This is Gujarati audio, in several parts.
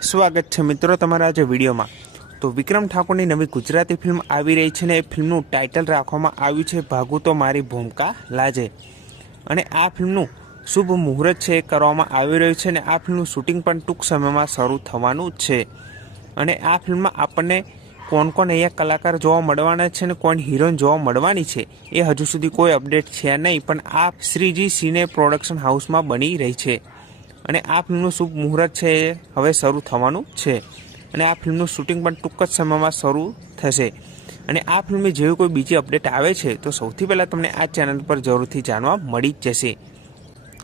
સ્વાગત છે મિત્રો તમારા આજે વિડીયોમાં। તો વિક્રમ ઠાકોરની નવી ગુજરાતી ફિલ્મ આવી રહી છે ને એ ફિલ્મનું ટાઇટલ રાખવામાં આવ્યું છે ભાગું તો મારી ભૂમિકા લાજે। અને આ ફિલ્મનું શુભ મુહૂર્ત છે એ કરવામાં આવી રહ્યું છે ને આ ફિલ્મનું શૂટિંગ પણ ટૂંક સમયમાં શરૂ થવાનું છે। અને આ ફિલ્મમાં આપણને કોણ કોણ અહીંયા કલાકાર જોવા મળવાના છે ને કોણ હિરોઈન જોવા મળવાની છે એ હજુ સુધી કોઈ અપડેટ છે નહીં, પણ આ શ્રીજી સિને પ્રોડક્શન હાઉસમાં બની રહી છે। અને આ ફિલ્મનું શુભ મુહૂર્ત છે એ હવે શરૂ થવાનું છે અને આ ફિલ્મનું શૂટિંગ પણ ટૂંક જ સમયમાં શરૂ થશે। અને આ ફિલ્મની જેવી કોઈ બીજી અપડેટ આવે છે તો સૌથી પહેલાં તમને આ ચેનલ પર જરૂરથી જાણવા મળી જ જશે।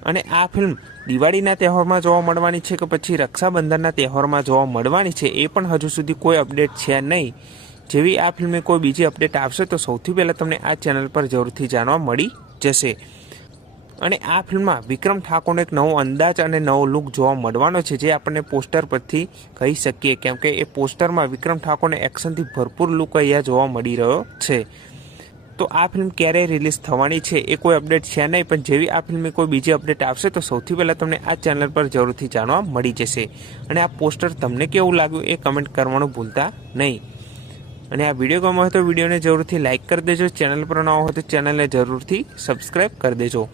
અને આ ફિલ્મ દિવાળીના તહેવારમાં જોવા મળવાની છે કે પછી રક્ષાબંધનના તહેવારમાં જોવા મળવાની છે એ પણ હજુ સુધી કોઈ અપડેટ છે નહીં। જેવી આ ફિલ્મે કોઈ બીજી અપડેટ આવશે તો સૌથી પહેલાં તમને આ ચેનલ પર જરૂરથી જાણવા મળી જશે। અને આ ફિલ્મમાં વિક્રમ ઠાકોરનો એક નવો અંદાજ અને નવો લુક જોવા મળવાનો છે જે આપણને પોસ્ટર પરથી કહી શકીએ, કેમ કે એ પોસ્ટરમાં વિક્રમ ઠાકોરને એક્શનથી ભરપૂર લુક અહીંયા જોવા મળી રહ્યો છે। તો આ ફિલ્મ ક્યારે રિલીઝ થવાની છે એ કોઈ અપડેટ છે નહીં, પણ જેવી આ ફિલ્મે કોઈ બીજી અપડેટ આવશે તો સૌથી પહેલાં તમને આ ચેનલ પર જરૂરથી જાણવા મળી જશે। અને આ પોસ્ટર તમને કેવું લાગ્યું એ કમેન્ટ કરવાનું ભૂલતા નહીં। અને આ વિડીયો ગમ્યો હોય તો વિડીયોને જરૂરથી લાઇક કરી દેજો, ચેનલ પર ન હોય તો ચેનલને જરૂરથી સબસ્ક્રાઈબ કરી દેજો।